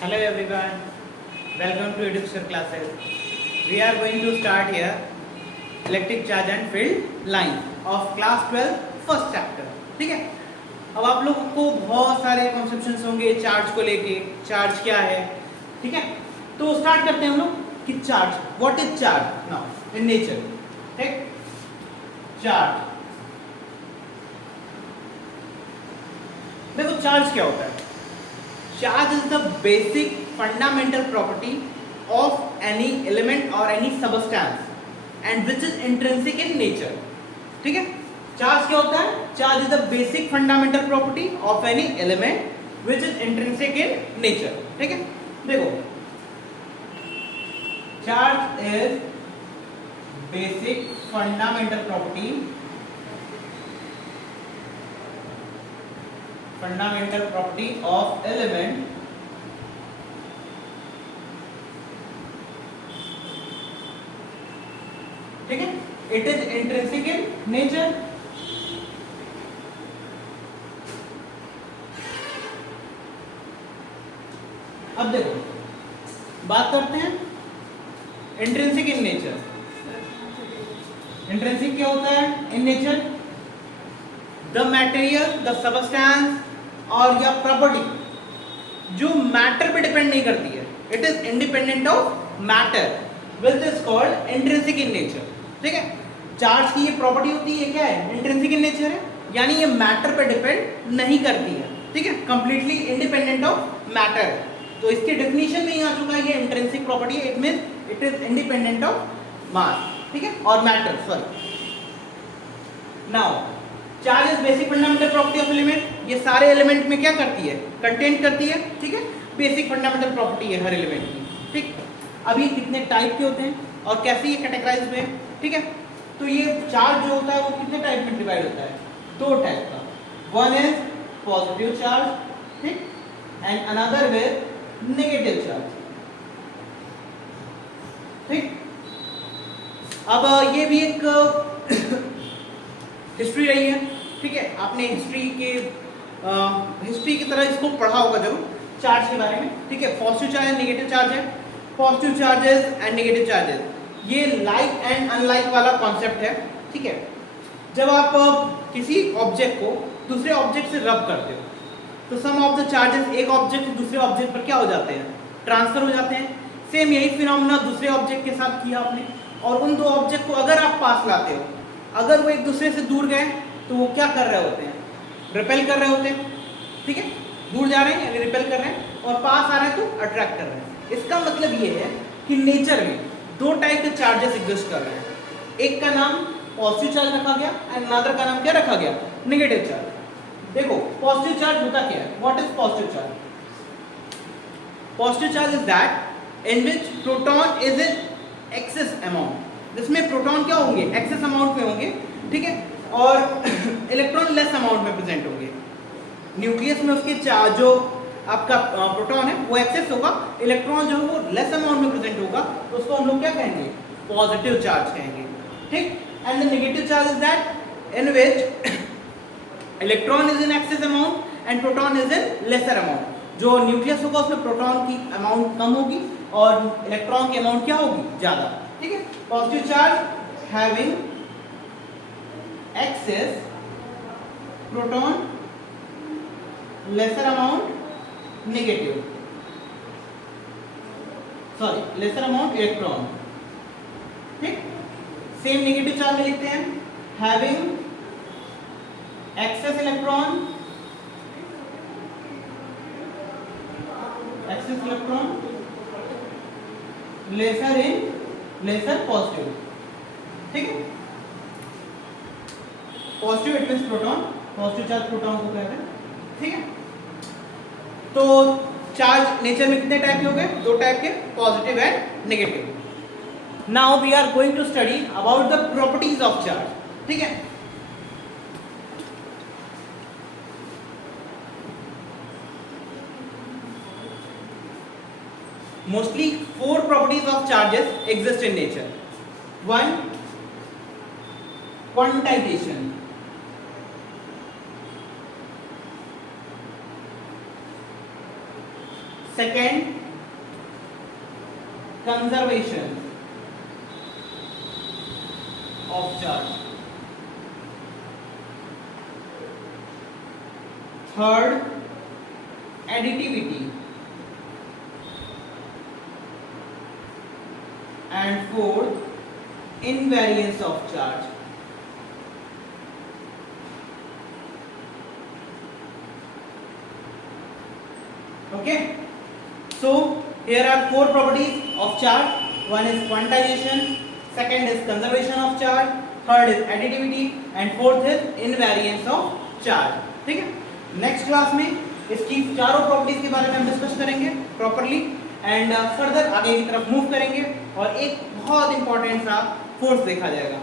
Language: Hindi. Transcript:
Hello everyone, welcome to Education classes. We are going to start here electric charge and field line of class 12 first chapter. ठीक है, अब आप लोगों को बहुत सारे कॉन्सेप्शंस होंगे चार्ज को लेके, चार्ज क्या है, ठीक है। तो स्टार्ट करते हैं हम लोग कि charge, what is charge now in nature. ठीक, चार्ज, देखो चार्ज क्या होता है। Charge is the basic fundamental property of any element or any substance and which is intrinsic in nature. ठीक है, चार्ज क्या होता है? Charge is the basic fundamental property of any element which is intrinsic in nature. ठीक है, देखो charge is basic fundamental property of element ठीक है, it is intrinsic in nature. अब देखो बात करते हैं इंट्रिंसिक इन नेचर। इंट्रिंसिक क्या होता है in nature? The material, the substance और या प्रॉपर्टी जो मैटर पे डिपेंड नहीं करती है, it is independent of matter, which is called intrinsic in nature. ठीक है, चार्ज की ये प्रॉपर्टी होती है, क्या है? इंट्रिंसिक इन नेचर है, यानी ये मैटर पे डिपेंड नहीं करती है। ठीक है, कंप्लीटली इंडिपेंडेंट ऑफ मैटर। तो इसके डेफिनेशन में ही आ चुका है ये intrinsic property, it means it is independent of mass, ठीक है, और matter, sorry. Now charge is basic fundamental property of element. ये सारे एलिमेंट में क्या करती है? कंटेंट करती है। ठीक है, बेसिक फंडामेंटल प्रॉपर्टी है हर एलिमेंट की। ठीक, अभी कितने टाइप के होते हैं और कैसे ये कैटेगराइज हुए हैं? ठीक है, तो ये चार्ज जो होता है वो कितने टाइप में डिवाइड होता है? दो टाइप का, वन इज पॉजिटिव चार्ज, ठीक, and another with negative charge. ठीक, अब ये भी एक हिस्ट्री रही है। ठीक है, आपने हिस्ट्री की तरह इसको पढ़ा होगा जरूर चार्ज के बारे में। ठीक है, positive charge and negative charge है, positive charges and negative charges, ये लाइक एंड अनलाइक वाला कॉन्सेप्ट है। ठीक है, जब आप किसी ऑब्जेक्ट को दूसरे ऑब्जेक्ट से रब करते हो तो सम ऑफ द चार्जेस एक ऑब्जेक्ट से दूसरे ऑब्जेक्ट पर क्या हो जाते हैं? ट्रांसफर हो जाते हैं। सेम यही फिनोमेना दूसरे ऑब्जेक्ट के साथ किया आपने, और उन दो ऑब्जेक्ट को अगर आप पास लाते हो, अगर वो एक दूसरे से दूर गए तो वो क्या कर रहे होते हैं? रिपेल कर रहे होते हैं। ठीक है, दूर जा रहे हैं यानी रिपेल कर रहे हैं, और पास आ रहे हैं तो अट्रैक्ट कर रहे हैं। इसका मतलब ये है कि नेचर में दो टाइप के चार्जेस एग्जिस्ट कर रहे हैं। एक का नाम पॉजिटिव चार्ज रखा गया एंड अनदर का नाम क्या रखा गया? Negative charge. देखो पॉजिटिव चार्ज होता क्या है? What is positive charge? Positive charge is that in which proton is in excess amount, जिसमें प्रोटॉन क्या होंगे? एक्सेस अमाउंट में होंगे। ठीक है, और इलेक्ट्रॉन लेस अमाउंट में प्रेजेंट होंगे। न्यूक्लियस में उसके चार्ज जो आपका प्रोटॉन है वो एक्सेस होगा, इलेक्ट्रॉन जो है वो लेस अमाउंट में प्रेजेंट होगा, तो उसको हम लोग क्या कहेंगे? पॉजिटिव चार्ज कहेंगे। ठीक, and the negative charge is that in which electron is in excess amount and proton is in lesser amount. जो न्यूक्लियस होगा उसमें प्रोटॉन की अमाउंट कम होगी और इलेक्ट्रॉन की अमाउंट क्या होगी? ज्यादा। ठीक है, positive charge having excess proton, lesser amount negative, sorry lesser amount electron. ठीक, सेम नेगेटिव चार्ज में लिखते हैं having excess electron, excess electron, lesser in lesser positive. ठीक है, positive it means proton, positive charge proton को कहते हैं। ठीक है, तो चार्ज नेचर में कितने टाइप के हो गए? दो टाइप के, positive and negative. Now we are going to study about the properties of charge. ठीक है, mostly four properties of charges exist in nature. One, quantization. Second conservation of charge, third additivity, and fourth invariance of charge. Okay, so here are four properties of charge. One is quantization, second is conservation of charge, third is additivity, and fourth is invariance of charge. ठीक है, नेक्स्ट क्लास में इसकी चारों प्रॉपर्टीज के बारे में हम डिस्कस करेंगे प्रॉपरली एंड फर्दर आगे की तरफ मूव करेंगे और एक बहुत इंपॉर्टेंट सा फोर्स देखा जाएगा।